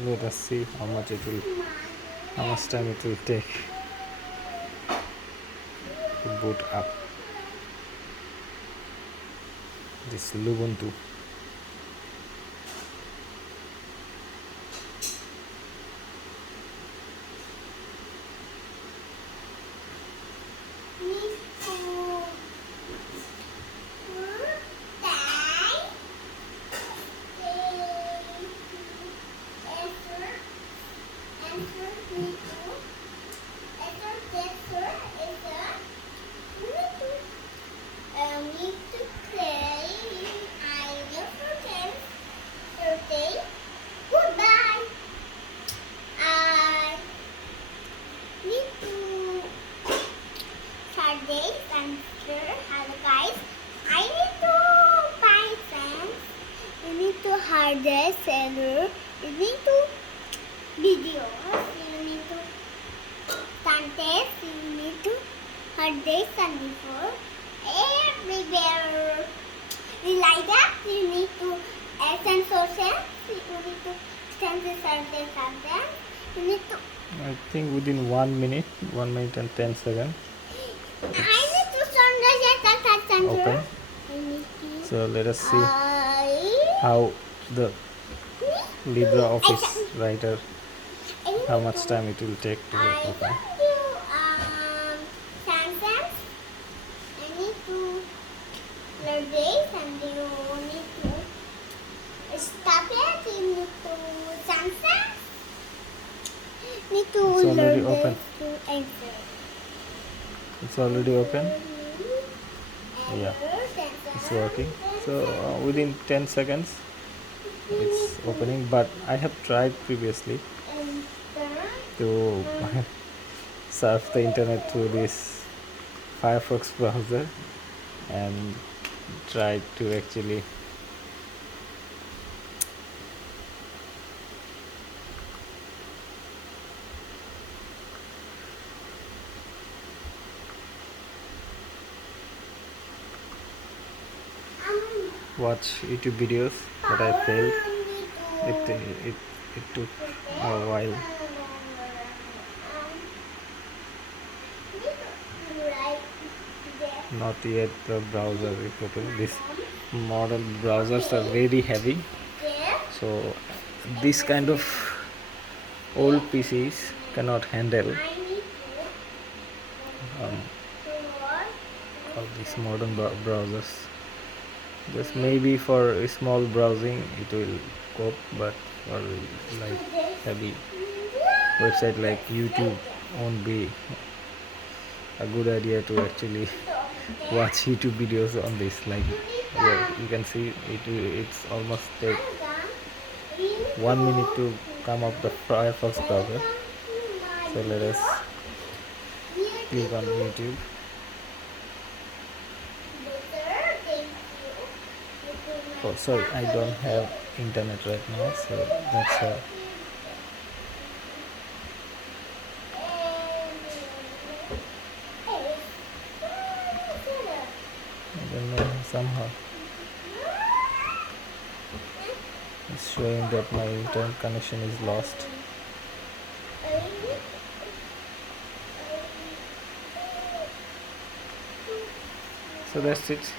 Let us see how much time it will take to boot up this Lubuntu. Hello guys, I need to buy fans. You need to hard disk server. You need to videos. You need to contest. You need to hard disk and before everywhere. Like that, you need to send sources. You need to send the survey something. You need to. I think within 1 minute, 1 minute and 10 seconds. I need to send the center. Open. So let us see how the LibreOffice writer, how much time it will take to open. I need to learn this and you need to stop it. You need to sunset. Need to It's already learn open. this to answer. It's already open. Yeah, it's working. So within 10 seconds it's opening, but I have tried previously to surf the internet through this Firefox browser and tried to actually watch YouTube videos, but I failed. It took a while. Not yet the browser is open. These modern browsers are very heavy, so this kind of old PCs cannot handle all these modern browsers. Just maybe for a small browsing it will cope, but for like heavy website like YouTube won't be a good idea to actually watch YouTube videos on this. Like yeah, you can see it's almost take 1 minute to come up the Firefox browser. So let us click on YouTube. Oh sorry, I don't have internet right now, so that's I don't know, somehow it's showing that my internet connection is lost. So that's it.